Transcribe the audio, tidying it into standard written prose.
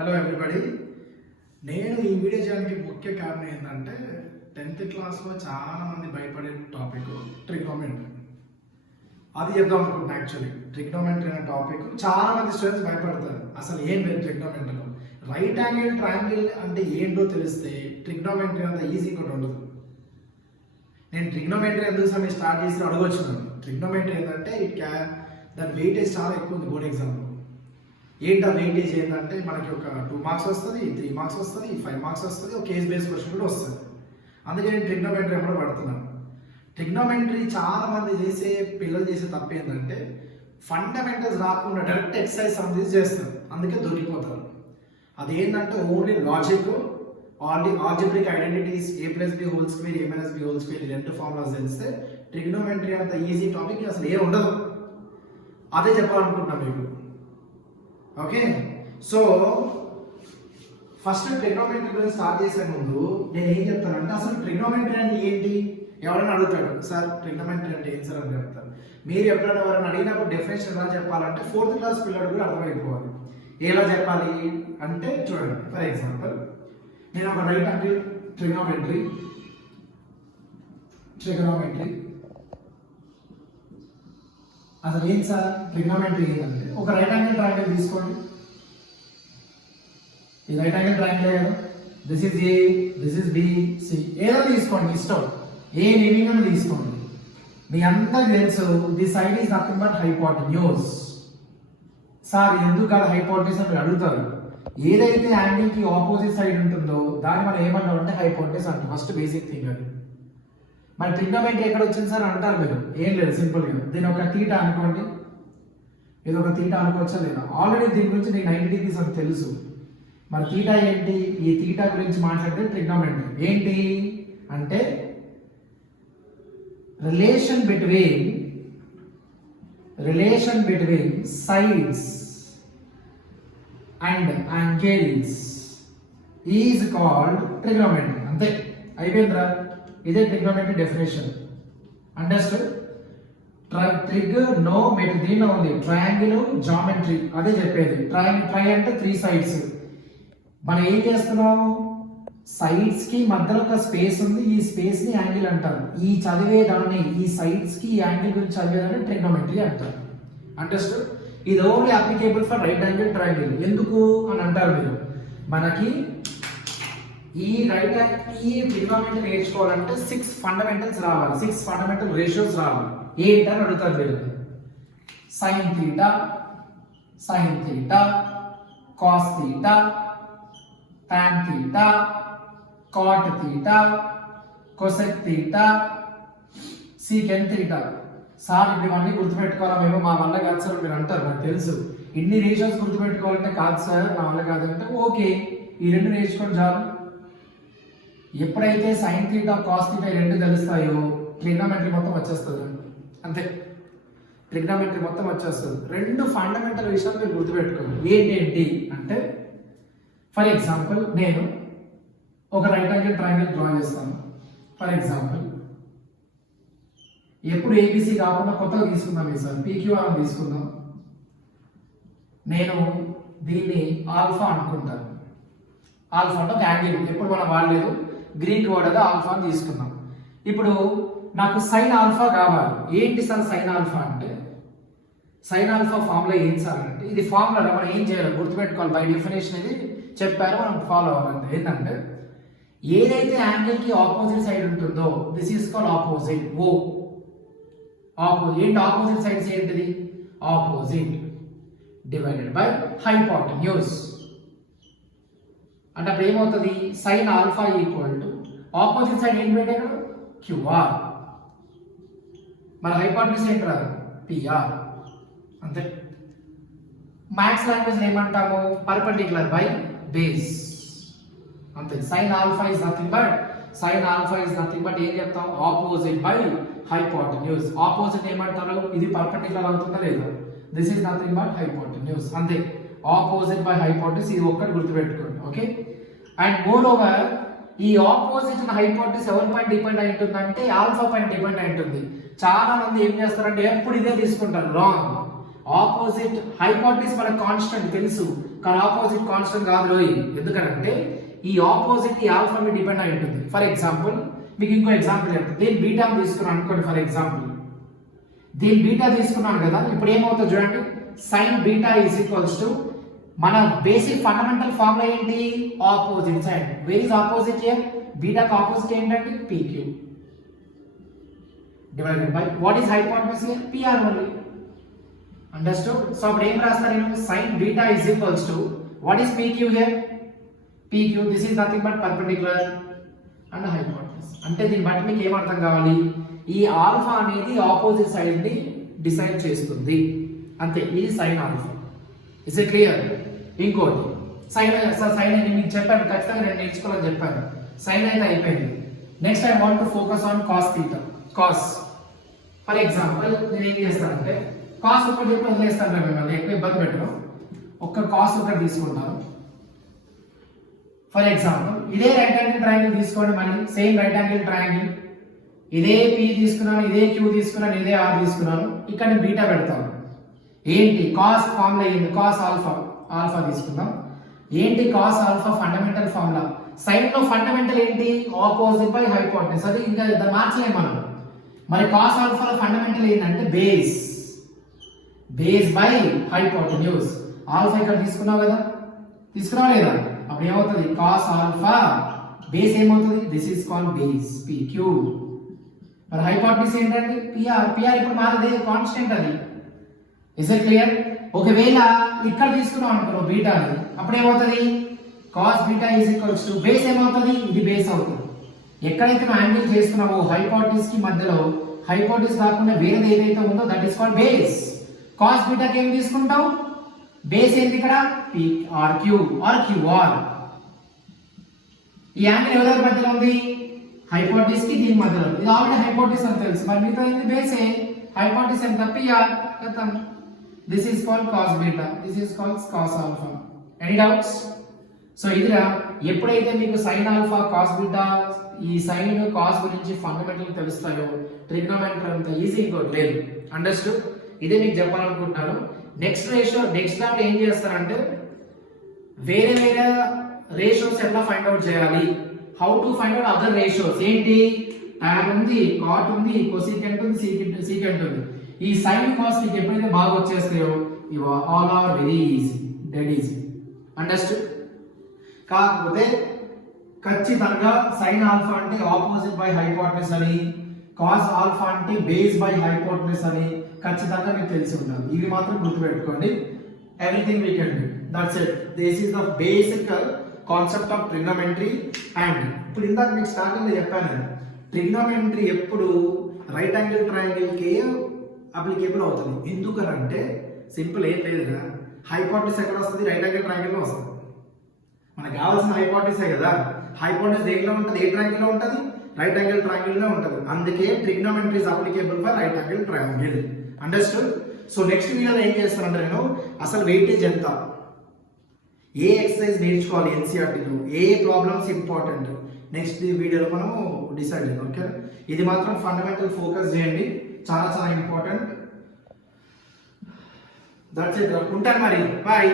Hello everybody. నేను ఈ video చేయడానికి ముఖ్య కారణం ఏంటంటే 10th క్లాస్లో చాలా మంది భయపడే టాపిక్ ట్రిగ్నోమెట్రీ. అది చెప్దాం అనుకుంటున్నా. యాక్చువల్లీ ట్రిగ్నోమెట్రీ అనే టాపిక్ చాలా మంది స్టూడెంట్స్ భయపడతారు. అసలు ఏం లేదు ట్రిగ్నోమెట్రీలో. రైట్ యాంగిల్ ట్రయాంగిల్ అంటే ఏంటో తెలిస్తే ట్రిగ్నోమెట్రీ అంత ఈజీ కూడా ఉండదు. నేను ట్రిగ్నోమెట్రీ ఎందుకు స్టార్ట్ చేసి అడగొచ్చున్నాను. ట్రిగ్నోమెట్రీ ఏంటంటే దాని వెయిటేజ్ చాలా ఎక్కువ ఉంది బోర్డ్ ఎగ్జామ్లో. ఏంటి ఆ వెయిటేజ్ ఏంటంటే మనకి ఒక 2 మార్క్స్ వస్తుంది, 3 మార్క్స్ వస్తుంది, 5 మార్క్స్ వస్తుంది, ఒక కేస్ బేస్ క్వశ్చన్ కూడా వస్తుంది. అందుకే నేను ట్రిగ్నోమెట్రీ ఎప్పుడు పడుతున్నాను. ట్రిగ్నోమెట్రీ చాలా మంది పిల్లలు చేసే తప్పు ఏంటంటే ఫండమెంటల్స్ రాకుండా డైరెక్ట్ ఎక్సర్సైజ్ సమ్స్ చేస్తారు, అందుకే దొరికిపోతారు. అది ఏంటంటే only logic, algebraic identities, a+b² a-b² ఈ రెండు ఫార్ములాస్ తెలిస్తే ట్రిగ్నోమెట్రీ అంత ఈజీ టాపిక్ అసలు ఏం ఉండదు. అదే చెప్పాలనుకుంటున్నాను మీకు. ఓకే, సో ఫస్ట్ ట్రిగ్నోమెట్రీ గురించి స్టార్ట్ చేసే ముందు నేను ఏం చెప్తానంటే అసలు ట్రిగ్నోమెట్రీ అంటే ఏంటి ఎవరైనా అడుగుతాడు, సార్ ట్రిగ్నోమెట్రీ అంటే ఏంటి సార్ అని చెప్తారు. మీరు ఎప్పుడైనా ఎవరైనా అడిగినప్పుడు డెఫినేషన్ ఎలా చెప్పాలంటే 4th క్లాస్ పిల్లడు కూడా అర్థమైపోవాలి. ఎలా చెప్పాలి అంటే చూడండి, ఫర్ ఎగ్జాంపుల్ నేను ఒక రైట్ యాంగిల్ ట్రిగ్నోమెట్రీ అసలు ఏంటి సార్ ట్రిగ్నోమెట్రీ ఏంటంటే ఒక రైట్ యాంగిల్ ట్రయాంగిల్ తీసుకోండి. ఈ రైట్ యాంగిల్ ట్రయాంగిల్ కదా, this is A, this is B, C, ఏదో తీసుకోండి ఇష్టం, ఏ నేమింగ్ అని తీసుకోండి. మీ అందరికి తెలుసు the side is nothing but hypotenuse. Sir ఎందుకు కాదు హైపోటెన్యూస్ అని అడుగుతారు. ఏదైతే యాంగిల్ కి ఆపోజిట్ సైడ్ ఉంటుందో దాన్ని మనం ఏమన్నాం అంటే హైపోటెన్యూస్ అంటే ఫస్ట్ బేసిక్ థింగ్ అది. మరి ట్రిగ్నోమెట్రీ ఎక్కడ వచ్చింది సార్ అంటారు మీరు. ఏం లేదు, సింపుల్గా దీని ఒక తీటా అనుకోండి, ఇది ఒక తీటా అనుకోవచ్చా లేదా. ఆల్రెడీ దీని గురించి నీకు 90 degrees అని తెలుసు. మరి తీటా ఏంటి, ఈ తీటా గురించి మాట్లాడితే ట్రిగ్నోమెట్రీ ఏంటి అంటే relation between sides and angles is called trigonometry. అంతే, అయిపోయిందిరా. ఇదే ట్రిగ్నోమెట్రీ డెఫినేషన్. అండర్స్టాండ్? ట్రిగ్నోమెట్రీ దీనిలో ఉంది ట్రయాంగిల్ జామెట్రీ, అదే చెప్పేది. ట్రై అంటే 3 sides. మనం ఏం చేస్తున్నాము, సైడ్స్ కి మధ్యలో ఒక స్పేస్ ఉంది, ఈ స్పేస్ ని యాంగిల్ అంటారు. ఈ చదివేదాన్ని, ఈ సైడ్స్ కి యాంగిల్ గురించి చదివేదాన్ని ట్రిగ్నోమెట్రీ అంటారు. అండర్స్టాండ్? ఇది only applicable for right angle triangle. ఎందుకు అని అంటారు మీరు, మనకి ఈ ట్రిగ్నోమెట్రీ నేర్చుకోవాలంటే 6 ఫండమెంటల్స్ రావాలి, 6 ఫండమెంటల్ రేషియోస్ రావాలి. ఏంటని అడుగుతారు మీరు. Sine theta, cos theta, tan theta, cot theta, cosec theta, secant theta. Sir ఇప్పుడు ఇవన్నీ గుర్తుపెట్టుకోవాలా, మేము మా వల్ల కాదు సార్ మీరు అంటారు, నాకు తెలుసు. ఇన్ని రేషియోస్ గుర్తుపెట్టుకోవాలంటే కాదు సార్ నా వల్ల కాదంటే ఓకే, ఈ 2 నేర్చుకొని చాలు. ఎప్పుడైతే సైన్ థీటా కాస్ థీటా ఈ 2 తెలుస్తాయో ట్రిగ్నోమెట్రీ మొత్తం వచ్చేస్తుంది. అంతే, ట్రిగ్నోమెట్రీ మొత్తం వచ్చేస్తుంది. 2 ఫండమెంటల్ విషయాలు మీరు గుర్తుపెట్టుకోవాలి. ఏంటి అంటే ఫర్ ఎగ్జాంపుల్ నేను ఒక రైట్ యాంగిల్ ట్రయాంగిల్ డ్రా చేస్తాను. ఫర్ ఎగ్జాంపుల్ ఎప్పుడు ఏబిసి కాకుండా కొత్తగా తీసుకుందాం, సార్ పీక్యూఆర్ తీసుకుందాం. నేను దీన్ని ఆల్ఫా అనుకుంటాను. ఆల్ఫా అంటే ఒక యాంగిల్, ఎప్పుడు మనం వాడలేదు, గ్రీక్ వర్డ్ అది ఆల్ఫా అని తీసుకున్నాం. ఇప్పుడు నాకు సైన్ ఆల్ఫా కావాలి. ఏంటి సార్ సైన్ ఆల్ఫా అంటే, సైన్ ఆల్ఫా ఫార్ములా ఏంటి సార్ అంటే, ఇది ఫార్ములా మనం ఏం చేయాలి గుర్తుపెట్టుకోవాలి. బై డెఫినేషన్ ఇది చెప్పారు, మనం ఫాలో అవ్వాలి. ఏంటంటే ఏదైతే యాంగిల్ కి ఆపోజిట్ సైడ్ ఉంటుందో దిస్ ఈస్ కాల్డ్ ఆపోజిట్. ఏంటి ఆపోజిట్ సైడ్స్ ఏంటిది, ఆపోజిట్ డివైడెడ్ బై హైపోటెన్యూస్. అంటే అప్పుడు ఏమవుతుంది, sine alpha equal to opposite side ఏంటి పెట్టాడు క్యూఆర్, మరి హైపోటెన్యూస్ ఏంటి రాదు పిఆర్. అంతే. మ్యాథ్స్ లాంగ్వేజ్ ఏమంటాము, పర్పెండిక్యులర్ బై బేస్. అంతే. Sine alpha is nothing but ఏం చెప్తాం, ఆపోజిట్ బై హైపోటెన్యూస్. ఆపోజిట్ ఏమంటారు, ఇది పర్పెండిక్యులర్ అవుతుందా లేదా, this is nothing but hypotenuse. అంతే, ఆపోజిట్ బై హైపోటెన్యూస్. ఇది ఒక్కటి గుర్తుపెట్టుకోండి. ఓకే, అండ్ మోర్ ఓవర్ ఈ ఆపోజిట్ హైపోటెన్యూస్ ఎవరి పైన డిపెండ్ అయి ఉంటుందంటే ఆల్ఫా పైన డిపెండ్ అయి ఉంటుంది. చాలా మంది ఏం చేస్తారంటే ఎప్పుడు ఇదే తీసుకుంటారు, రాంగ్. ఆపోజిట్ హైపోటెన్యూస్ మన కాన్స్టెంట్ తెలుసు, కానీ ఆపోజిట్ కాన్స్టెంట్ కాదు రోయ్. ఎందుకంటే ఈ ఆపోజిట్ ఈ ఆల్ఫా మీద డిపెండ్ అయి ఉంటుంది. ఫర్ ఎగ్జాంపుల్ మీకు ఇంకో ఎగ్జాంపుల్ చెప్తాను. దీని బీటా తీసుకున్నాను అనుకోండి. ఫర్ ఎగ్జాంపుల్ దీని బీటా తీసుకున్నాను కదా, ఇప్పుడు ఏమవుతుంది చూడండి. Sine beta is equals to మన బేసిక్ ఫండమెంటల్ ఫార్ములా ఏంటి? Opposite side. Where is opposite here? బీటాకి ఆపోజిట్ ఏంటంటే PQ divided by what is hypotenuse here? PR only. Understood? So అప్పుడు ఏం రాస్తాను నేను? Sine beta is equals to what is PQ here? PQ this is nothing but perpendicular and hypotenuse. అంటే దీన్ని బట్టి మీకు ఏం అర్థం కావాలి? ఈ ఆల్ఫా అనేది ఆపోజిట్ సైడ్ ని డిసైడ్ చేస్తుంది అంతే. ఇది sine alpha. Is it clear? ఇంకోటి సైన్ నేను మీకు చెప్పాను, ఖచ్చితంగా నేను నేర్చుకోవాలని చెప్పాను. సైన్ అయితే అయిపోయింది. Next I want to focus on cos theta. Cos for example నేను ఏం చేస్తానంటే కాస్ ఒకటి చెప్పి వదిలేస్తాను రా, మిమ్మల్ని ఎక్కువ ఇబ్బంది పెట్టను. ఒక్క కాస్ ఒకటి తీసుకుంటాను. ఫర్ ఎగ్జాంపుల్ ఇదే రైట్ యాంగిల్ ట్రయాంగిల్ తీసుకోండి. మళ్ళీ సేమ్ రైట్ యాంగిల్ ట్రయాంగిల్, ఇదే P తీసుకున్నాను, ఇదే Q తీసుకున్నాను, ఇదే R తీసుకున్నాను. ఇక్కడ నేను బీటా పెడతాను. ఏంటి కాస్ ఫార్ములా ఏంటి? Cos alpha. ఆల్ఫా తీసుకుందాం. ఏంటి cos alpha? Fundamental formula. Sine లో ఫండమెంటల్ ఏంటి? Opposite by hypotenuse. అది ఇంకా మార్చలేము మనం. మరి కాస్ ఆల్ఫా లో ఫండమెంటల్ ఏంటంటే base. Base by hypotenuse. Alpha ఇక్కడ తీసుకున్నావు కదా, తీసుకున్నావా లేదా? అప్పుడు ఏమవుతుంది? కాస్ ఆల్ఫా బేస్ ఏమవుతుంది? This is called base PQ. మరి హైపోటెన్యూస్ ఏంటంటే PR. PR ఇప్పుడు మారదే, కాన్స్టెంట్ అది. Is it clear? ఒకవేళ ఇక్కడ తీసుకున్నాం అనుకో బీటాని, అప్పుడు ఏమవుతుంది? Cos beta is equals to base ఏమవుతుంది? ఇది బేస్ అవుతుంది. ఎక్కడైతే మనం యాంగిల్ చేసుకున్నామో హైపోటెన్యూస్ కి మధ్యలో, హైపోటెన్యూస్ కాకుండా వేరేది ఏదైతే ఉందో that is called base. Cos బీటాకి ఏం తీసుకుంటాం? బేస్ ఏంటి ఇక్కడ? PRQ or QR. ఈ యాంగిల్ ఎవరి మధ్యలో ఉంది? హైపోటెన్యూస్ కి దీని మధ్యలో. ఇది ఆల్రెడీ హైపోటెన్యూస్ అని తెలుసు. మరి మీతో ఏంది? బేసే. హైపోటెన్యూస్ ఎంత? PR. కథం. This is called cos beta. This is called cos alpha. Any doubts? So ఇదిరా ఎప్పుడైతే మీకు sin alpha cos beta ఈ sin cos గురించి ఫండమెంటల్ తెలుస్తాయో ట్రిగ్నోమెట్రీ అంత ఈజీ ఇంకోటి లేదు. అండర్స్టూడ్? ఇదే మీకు చెప్పాలనుకుంటున్నాను. నెక్స్ట్ దాంట్లో ఏం చేస్తారంటే వేరే వేరే రేషియోస్ ఎట్లా ఫైండ్ అవుట్ చేయాలి, how to find out other ratios. ఏంటి? tan ఉంది, cot ఉంది, cosecant ఉంది, secant ఉంది. ఈ సైన్ కాస్ మీకు ఎప్పుడైతే బాగా వచ్చేస్తాయో ఇవి all are very easy, dead easy. Understood? కాకపోతే ఖచ్చితంగా సైన్ ఆల్ఫా అంటే ఆపోజిట్ బై హైపోటెన్యూస్ అని, కాస్ ఆల్ఫా అంటే బేస్ బై హైపోటెన్యూస్ అని ఖచ్చితంగా మీకు తెలిసి ఉండాలి. ఇవి మాత్రం గుర్తుపెట్టుకోండి. Everything we can do. That's it. This is the basic concept of trigonometry. And ఇప్పుడు ఇందాక మీకు స్టార్టింగ్ లో చెప్పాను, ట్రిగ్నోమెట్రీ ఎప్పుడు రైట్ యాంగిల్ ట్రయాంగిల్ కి అప్లికేబుల్ అవుతుంది. ఎందుకనంటే సింపుల్ ఏం లేదురా, హైపోటెన్యూస్ ఎక్కడ వస్తుంది? రైట్ యాంగిల్ ట్రయాంగిల్ లో వస్తుంది. మనకు కావాల్సిన హైపోటెన్యూసే కదా. హైపోటెన్యూస్ దేంట్లో ఉంటుంది? ఏ ట్రయాంగిల్ లో ఉంటుంది? రైట్ యాంగిల్ ట్రయాంగిల్ లో ఉంటుంది. అందుకే trigonometry is applicable for right angle triangle. Understood? So next వీడియోలో ఏం చేస్తానంటే నేను అసలు వెయిటేజ్ ఎంత, ఏ ఎక్సర్సైజ్ నేర్చుకోవాలి NCERTలో, ఏ ప్రాబ్లమ్స్ ఇంపార్టెంట్, నెక్స్ట్ వీడియోలో మనము డిసైడ్ చేద్దాం. ఓకే? ఇది మాత్రం ఫండమెంటల్ ఫోకస్ చేయండి, చాలా చాలా ఇంపార్టెంట్. That's it. ఉంటాను మరి. బాయ్.